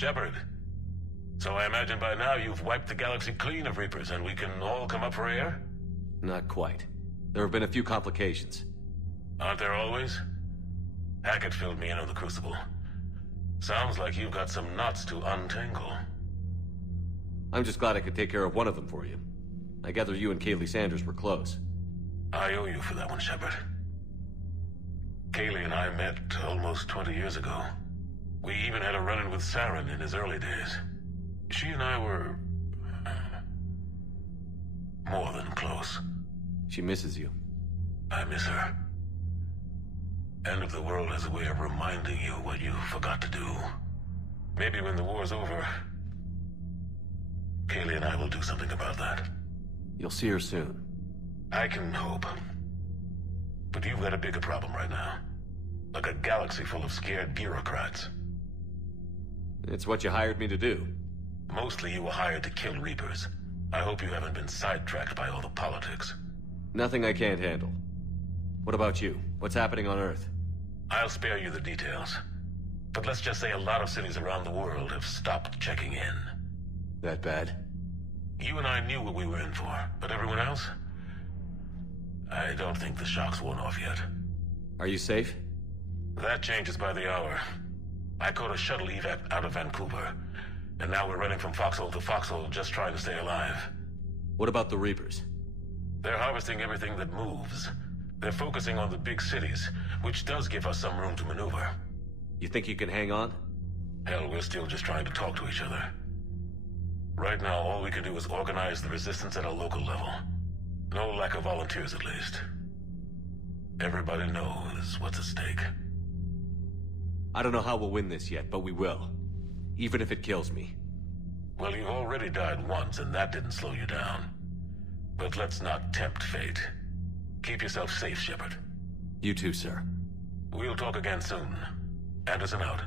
Shepard, so I imagine by now you've wiped the galaxy clean of Reapers and we can all come up for air? Not quite. There have been a few complications. Aren't there always? Hackett filled me in on the Crucible. Sounds like you've got some knots to untangle. I'm just glad I could take care of one of them for you. I gather you and Kaylee Sanders were close. I owe you for that one, Shepard. Kaylee and I met almost 20 years ago. We even had a run-in with Saren in his early days. She and I were... more than close. She misses you. I miss her. End of the world has a way of reminding you what you forgot to do. Maybe when the war's over, Kaylee and I will do something about that. You'll see her soon. I can hope. But you've got a bigger problem right now. Like a galaxy full of scared bureaucrats. It's what you hired me to do. Mostly you were hired to kill Reapers. I hope you haven't been sidetracked by all the politics. Nothing I can't handle. What about you? What's happening on Earth? I'll spare you the details. But let's just say a lot of cities around the world have stopped checking in. That bad? You and I knew what we were in for, but everyone else? I don't think the shock's worn off yet. Are you safe? That changes by the hour. I caught a shuttle evac out of Vancouver, and now we're running from foxhole to foxhole just trying to stay alive. What about the Reapers? They're harvesting everything that moves. They're focusing on the big cities, which does give us some room to maneuver. You think you can hang on? Hell, we're still just trying to talk to each other. Right now, all we can do is organize the resistance at a local level. No lack of volunteers, at least. Everybody knows what's at stake. I don't know how we'll win this yet, but we will. Even if it kills me. Well, you've already died once, and that didn't slow you down. But let's not tempt fate. Keep yourself safe, Shepard. You too, sir. We'll talk again soon. Anderson out.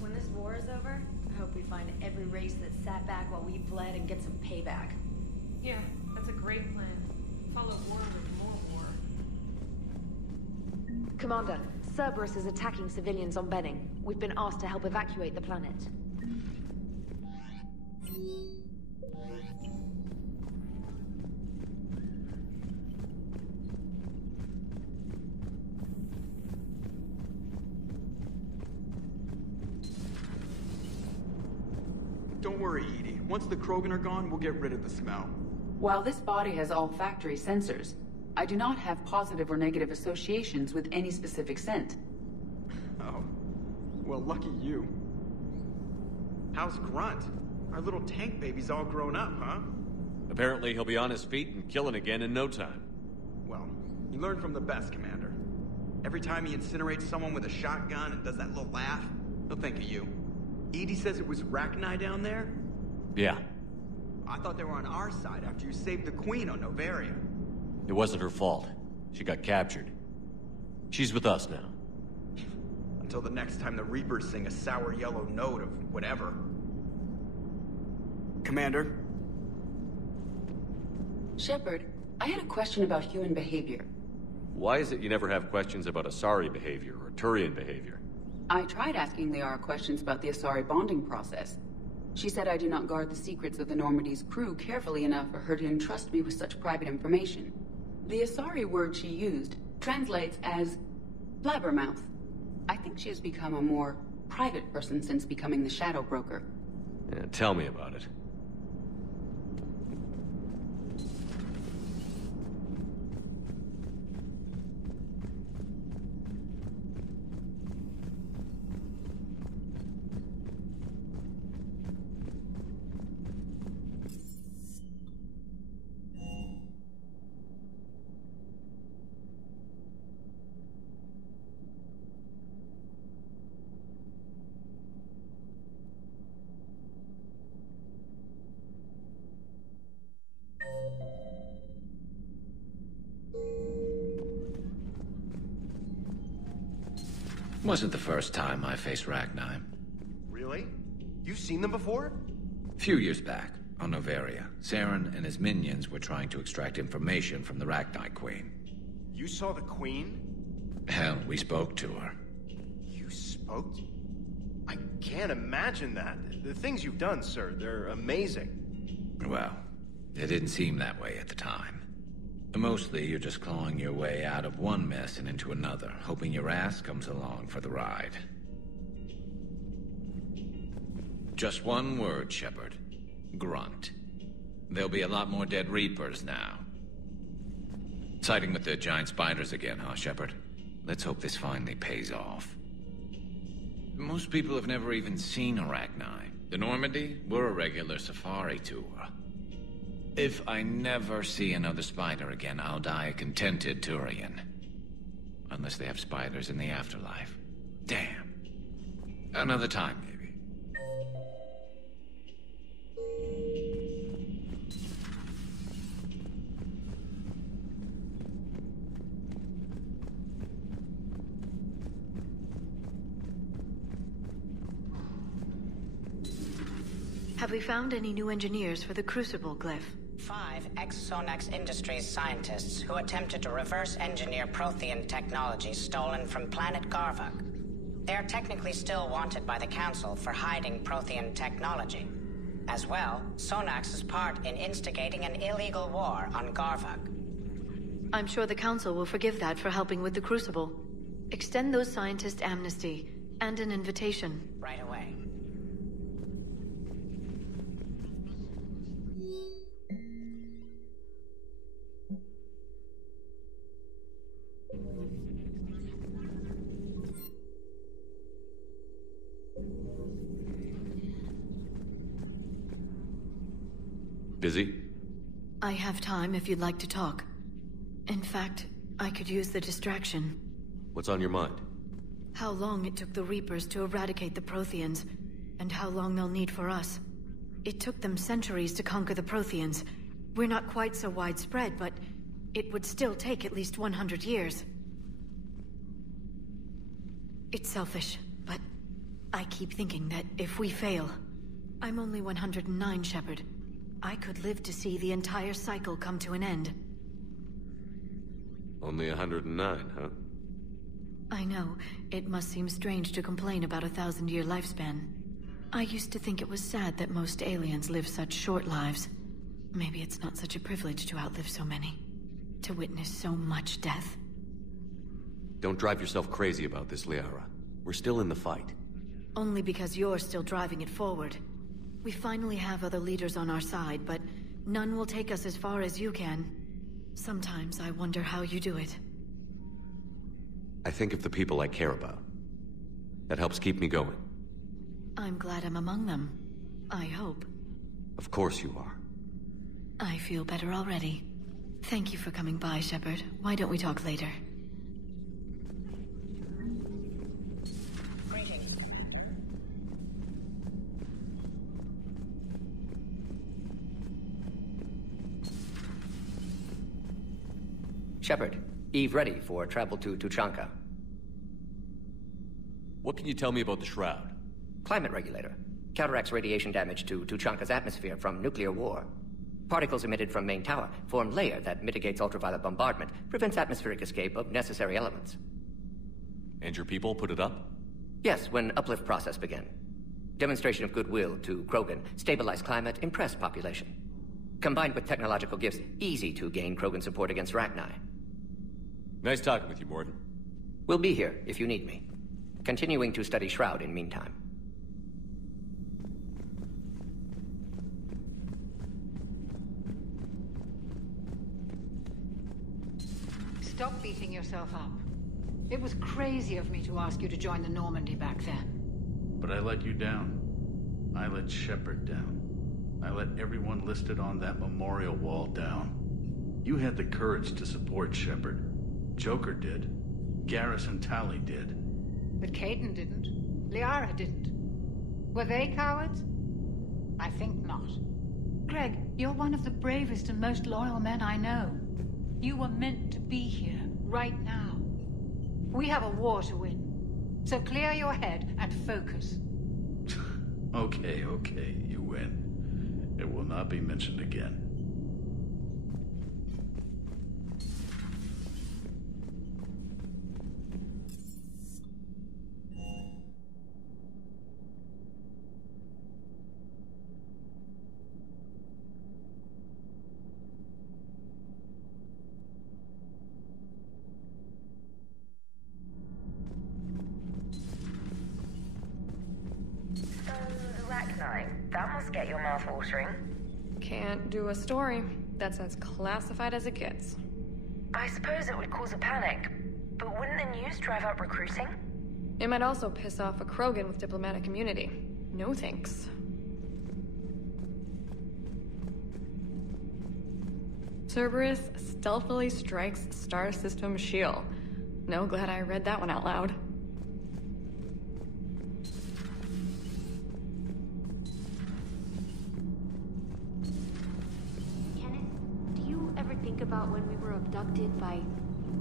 When this war is over, I hope we find every race that sat back while we fled and get some payback. Yeah, that's a great plan. Follow war with more war. Commander, Cerberus is attacking civilians on Benning. We've been asked to help evacuate the planet. Don't worry, Edie. Once the Krogan are gone, we'll get rid of the smell. While this body has all factory sensors, I do not have positive or negative associations with any specific scent. Oh. Well, lucky you. How's Grunt? Our little tank baby's all grown up, huh? Apparently he'll be on his feet and killing again in no time. Well, you learn from the best, Commander. Every time he incinerates someone with a shotgun and does that little laugh, he'll think of you. Edie says it was Rachni down there? Yeah. I thought they were on our side after you saved the Queen on Noveria. It wasn't her fault. She got captured. She's with us now. Until the next time the Reapers sing a sour yellow note of whatever. Commander? Shepard, I had a question about human behavior. Why is it you never have questions about Asari behavior or Turian behavior? I tried asking Liara questions about the Asari bonding process. She said I do not guard the secrets of the Normandy's crew carefully enough for her to entrust me with such private information. The Asari word she used translates as blabbermouth. I think she has become a more private person since becoming the Shadow Broker. Yeah, tell me about it. Wasn't the first time I faced Rachni. Really? You've seen them before? A few years back, on Noveria, Saren and his minions were trying to extract information from the Rachni Queen. You saw the Queen? Hell, we spoke to her. You spoke? I can't imagine that. The things you've done, sir, they're amazing. Well, it didn't seem that way at the time. Mostly, you're just clawing your way out of one mess and into another, hoping your ass comes along for the ride. Just one word, Shepard. Grunt. There'll be a lot more dead Reapers now. Siding with the giant spiders again, huh, Shepard? Let's hope this finally pays off. Most people have never even seen Arachni. The Normandy, we're a regular safari tour. If I never see another spider again, I'll die a contented Turian. Unless they have spiders in the afterlife. Damn. Another time, maybe. Have we found any new engineers for the Crucible glyph? 5 ex-Sonax Industries scientists who attempted to reverse engineer Prothean technology stolen from planet Garvuk. They are technically still wanted by the Council for hiding Prothean technology. As well, Sonax's part in instigating an illegal war on Garvuk. I'm sure the Council will forgive that for helping with the Crucible. Extend those scientists amnesty and an invitation. Right away. Busy? I have time if you'd like to talk. In fact, I could use the distraction. What's on your mind? How long it took the Reapers to eradicate the Protheans, and how long they'll need for us. It took them centuries to conquer the Protheans. We're not quite so widespread, but it would still take at least 100 years. It's selfish, but I keep thinking that if we fail... I'm only 109, Shepard. I could live to see the entire cycle come to an end. Only 109, huh? I know. It must seem strange to complain about a 1,000-year lifespan. I used to think it was sad that most aliens live such short lives. Maybe it's not such a privilege to outlive so many. To witness so much death. Don't drive yourself crazy about this, Liara. We're still in the fight. Only because you're still driving it forward. We finally have other leaders on our side, but none will take us as far as you can. Sometimes I wonder how you do it. I think of the people I care about. That helps keep me going. I'm glad I'm among them. I hope. Of course you are. I feel better already. Thank you for coming by, Shepard. Why don't we talk later? Greetings. Shepard, Eve ready for travel to Tuchanka. What can you tell me about the Shroud? Climate regulator. Counteracts radiation damage to Tuchanka's atmosphere from nuclear war. Particles emitted from main tower form layer that mitigates ultraviolet bombardment, prevents atmospheric escape of necessary elements. And your people put it up? Yes, when uplift process began. Demonstration of goodwill to Krogan, stabilize climate, impress population. Combined with technological gifts, easy to gain Krogan support against Rachni. Nice talking with you, Mordin. We'll be here if you need me. Continuing to study Shroud in meantime. Stop beating yourself up. It was crazy of me to ask you to join the Normandy back then. But I let you down. I let Shepard down. I let everyone listed on that memorial wall down. You had the courage to support Shepard. Joker did. Garrus and Tali did. But Kaidan didn't. Liara didn't. Were they cowards? I think not. Greg, you're one of the bravest and most loyal men I know. You were meant to be here, right now. We have a war to win. So clear your head and focus. Okay, you win. It will not be mentioned again. That must get your mouth watering. Can't do a story. That's as classified as it gets. I suppose it would cause a panic, but wouldn't the news drive up recruiting? It might also piss off a Krogan with diplomatic immunity. No thanks. Cerberus stealthily strikes Star System shield. No, glad I read that one out loud. About when we were abducted by...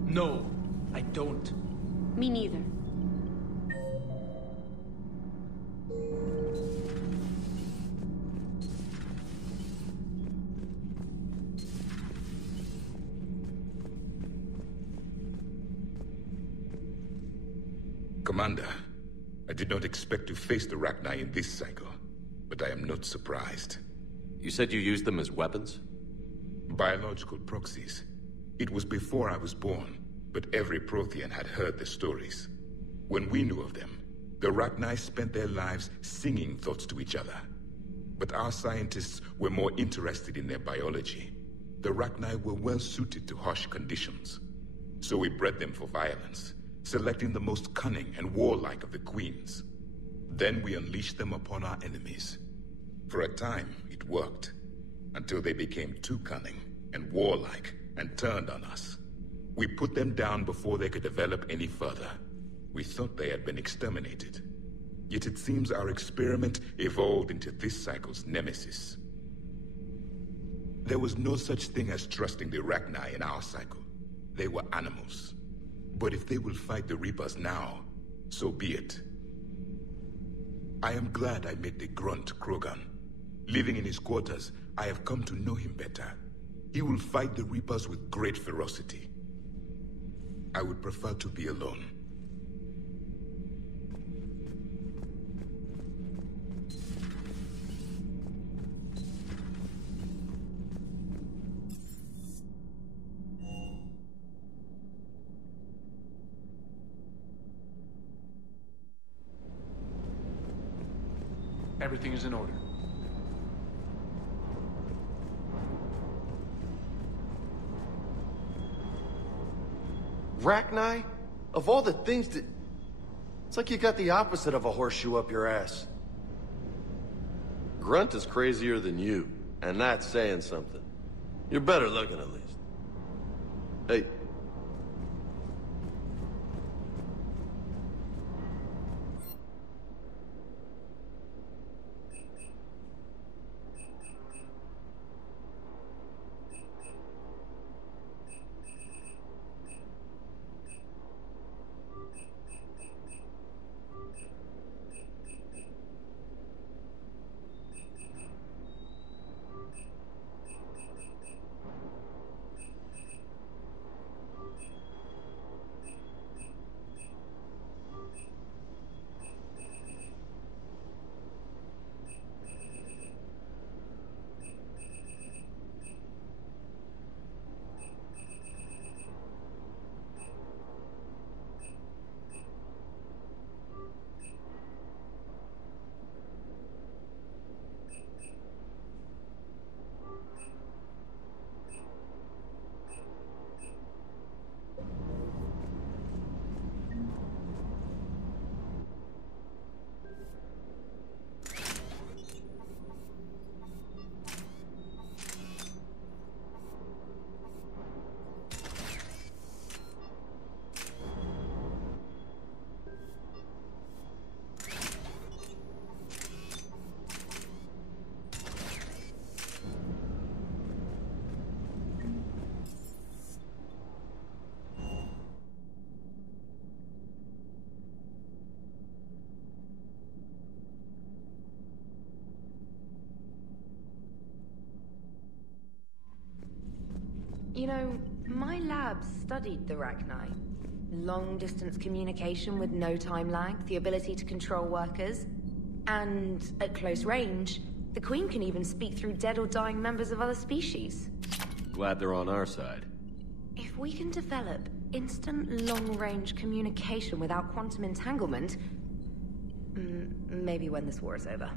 No, I don't. Me neither. Commander, I did not expect to face the Rachni in this cycle, but I am not surprised. You said you used them as weapons? Biological proxies. It was before I was born, but every Prothean had heard the stories. When we knew of them, the Rachni spent their lives singing thoughts to each other. But our scientists were more interested in their biology. The Rachni were well suited to harsh conditions. So we bred them for violence, selecting the most cunning and warlike of the queens. Then we unleashed them upon our enemies. For a time, it worked. Until they became too cunning and warlike and turned on us. We put them down before they could develop any further. We thought they had been exterminated. Yet it seems our experiment evolved into this cycle's nemesis. There was no such thing as trusting the Rachni in our cycle. They were animals. But if they will fight the Reapers now, so be it. I am glad I met the grunt Krogan. Living in his quarters, I have come to know him better. He will fight the Reapers with great ferocity. I would prefer to be alone. Everything is in order. Rachni? Of all the things that... It's like you got the opposite of a horseshoe up your ass. Grunt is crazier than you, and that's saying something. You're better looking, at least. Hey. You know, my lab studied the Rachni. Long-distance communication with no time lag, the ability to control workers. And at close range, the Queen can even speak through dead or dying members of other species. Glad they're on our side. If we can develop instant long-range communication without quantum entanglement, maybe when this war is over.